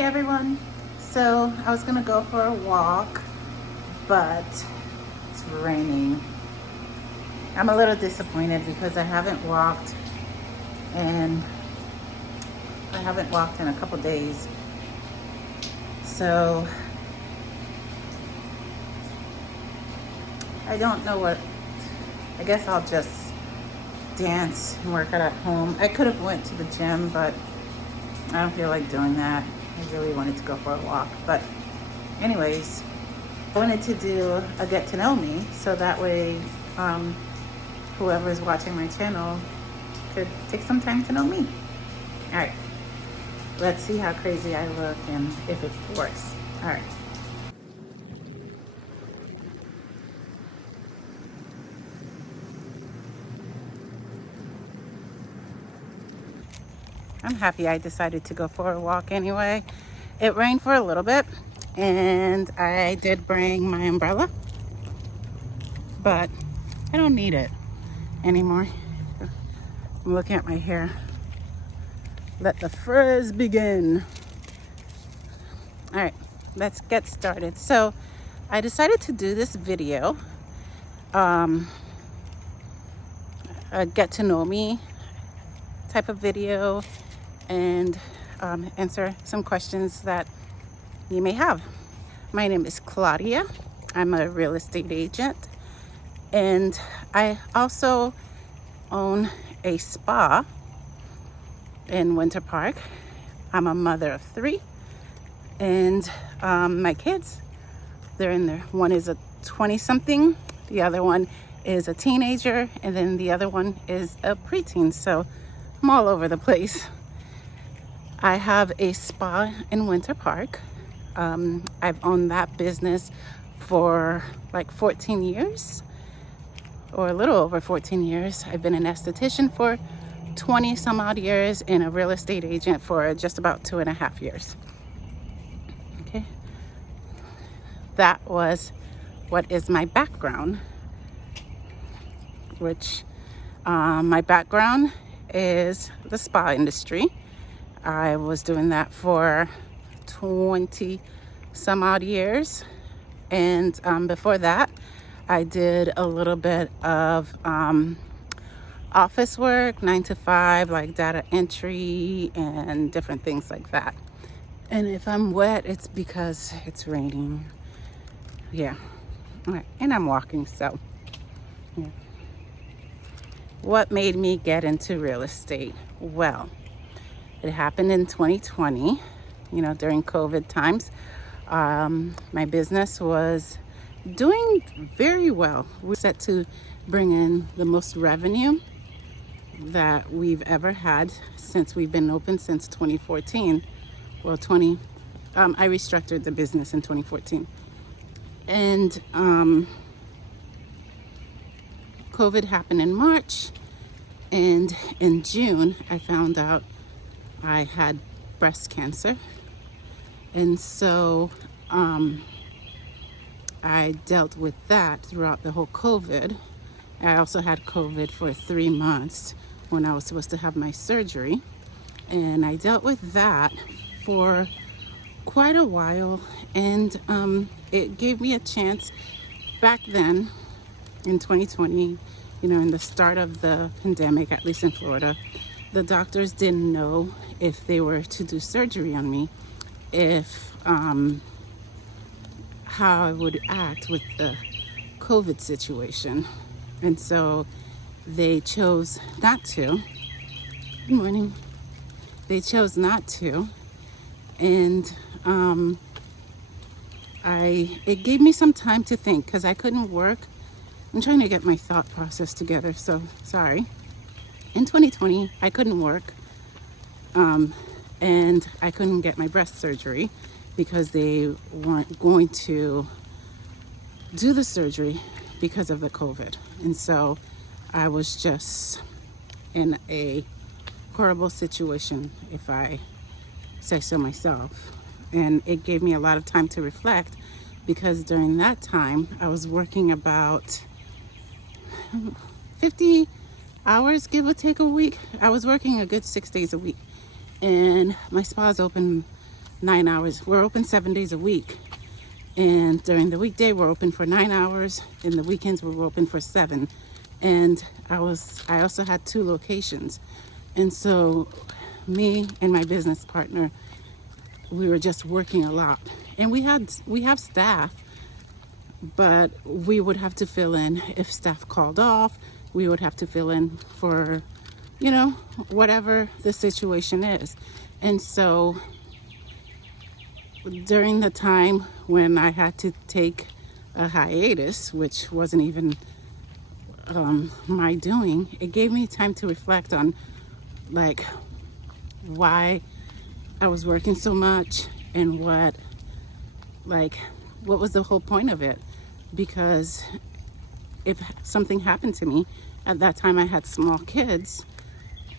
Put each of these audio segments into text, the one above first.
Hey everyone. So I was gonna go for a walk, but it's raining. I'm a little disappointed because and I haven't walked in a couple days. So I don't know what, I guess I'll just dance and work out at home. I could have went to the gym, but I don't feel like doing that. I really wanted to go for a walk. But anyways, I wanted to do a get to know me so that way whoever's watching my channel could take some time to know me. All right, let's see how crazy I look and if it works. All right. I'm happy I decided to go for a walk anyway. It rained for a little bit and I did bring my umbrella, but I don't need it anymore. I'm looking at my hair. Let the frizz begin. All right, let's get started. So I decided to do this video, a get to know me type of video, and answer some questions that you may have. My name is Claudia. I'm a real estate agent, and I also own a spa in Winter Park. I'm a mother of 3, and my kids, they're in there. One is a 20-something, the other one is a teenager, and then the other one is a preteen. So I'm all over the place. I have a spa in Winter Park. I've owned that business for like 14 years, or a little over 14 years. I've been an esthetician for 20 some odd years and a real estate agent for just about 2.5 years. Okay, that was what is my background, which my background is the spa industry. I was doing that for 20 some odd years, and before that I did a little bit of office work, 9 to 5, like data entry and different things like that. And if I'm wet, it's because it's raining. Yeah. All right. And I'm walking, so yeah. What made me get into real estate? Well, it happened in 2020, during COVID times. My business was doing very well. We're set to bring in the most revenue that we've ever had since we've been open since 2014. Well, I restructured the business in 2014. And COVID happened in March, and in June I found out I had breast cancer. And so I dealt with that throughout the whole COVID. I also had COVID for 3 months when I was supposed to have my surgery. And I dealt with that for quite a while. And it gave me a chance back then in 2020, in the start of the pandemic, at least in Florida. The doctors didn't know if they were to do surgery on me, if how I would act with the COVID situation. And so they chose not to. Good morning. They chose not to. And it gave me some time to think because I couldn't work. I'm trying to get my thought process together, so sorry. In 2020, I couldn't work, and I couldn't get my breast surgery because they weren't going to do the surgery because of the COVID. And so I was just in a horrible situation, if I say so myself. And it gave me a lot of time to reflect because during that time, I was working about 50 hours, give or take, a week. I was working a good 6 days a week, and my spa's open 9 hours. We're open 7 days a week. And during the weekday, we're open for 9 hours. In the weekends, we're open for 7. And I also had 2 locations. And so me and my business partner, we were just working a lot. And we have staff, but we would have to fill in if staff called off. We would have to fill in for, whatever the situation is. And so during the time when I had to take a hiatus, which wasn't even my doing, it gave me time to reflect on like why I was working so much and what was the whole point of it. Because if something happened to me, at that time I had small kids,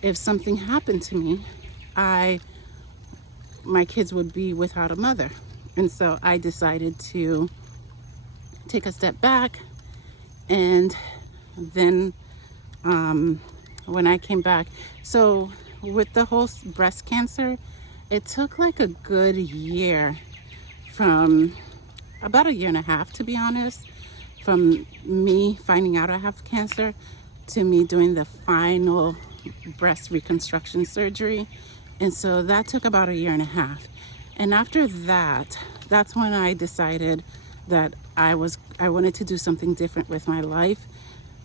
if something happened to me, my kids would be without a mother. And so I decided to take a step back. And then when I came back, so with the whole breast cancer, it took like a good year, from about a year and a half, to be honest, from me finding out I have cancer to me doing the final breast reconstruction surgery. And so that took about a year and a half. And after that, that's when I decided that I wanted to do something different with my life,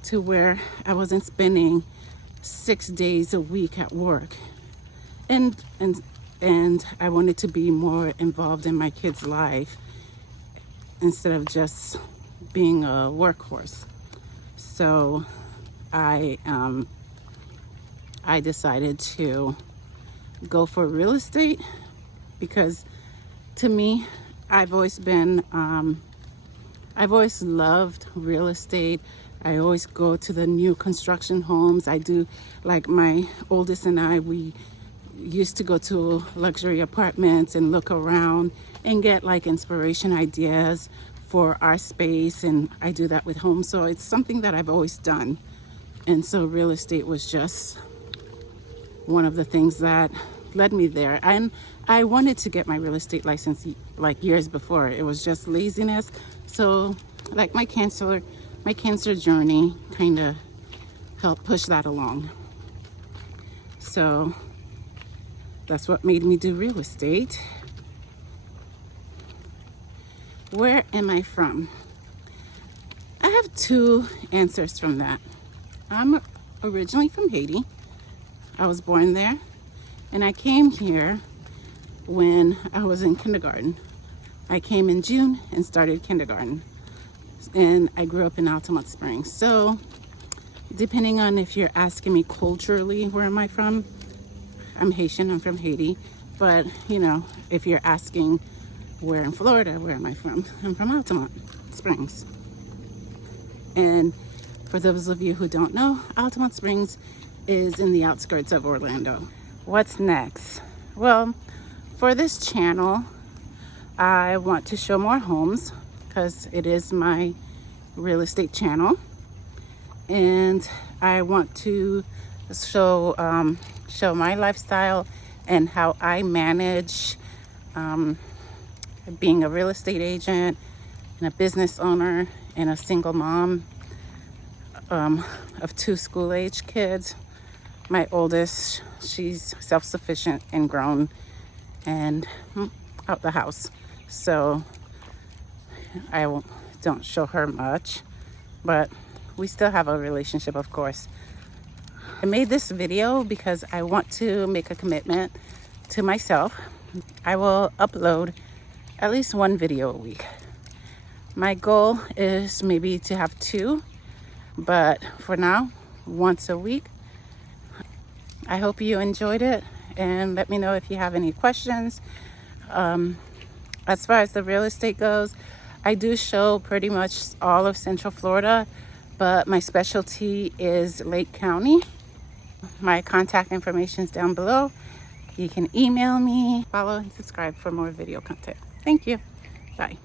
to where I wasn't spending 6 days a week at work. And I wanted to be more involved in my kids' life instead of just being a workhorse. So I decided to go for real estate, because to me, I've always loved real estate. I always go to the new construction homes. I do, like my oldest and I, we used to go to luxury apartments and look around and get like inspiration ideas for our space. And I do that with homes. So it's something that I've always done. And so real estate was just one of the things that led me there. And I wanted to get my real estate license like years before. It was just laziness. So like my cancer journey kind of helped push that along. So that's what made me do real estate. Where am I from? I have 2 answers from that. I'm originally from Haiti. I was born there, and I came here when I was in kindergarten. I came in June and started kindergarten, and I grew up in Altamont Springs. So depending on if you're asking me culturally, where am I from? I'm Haitian, I'm from Haiti. But if you're asking where in Florida, where am I from? I'm from Altamont Springs. And for those of you who don't know, Altamont Springs is in the outskirts of Orlando. What's next? Well, for this channel, I want to show more homes, because it is my real estate channel. And I want to show my lifestyle and how I manage being a real estate agent and a business owner and a single mom of 2 school-age kids. My oldest, she's self-sufficient and grown and out the house. So I don't show her much, but we still have a relationship, of course. I made this video because I want to make a commitment to myself. I will upload at least 1 video a week. My goal is maybe to have 2, but for now, once a week. I hope you enjoyed it, and let me know if you have any questions. As far as the real estate goes, I do show pretty much all of Central Florida, but my specialty is Lake County. My contact information is down below. You can email me, follow, and subscribe for more video content. Thank you. Bye.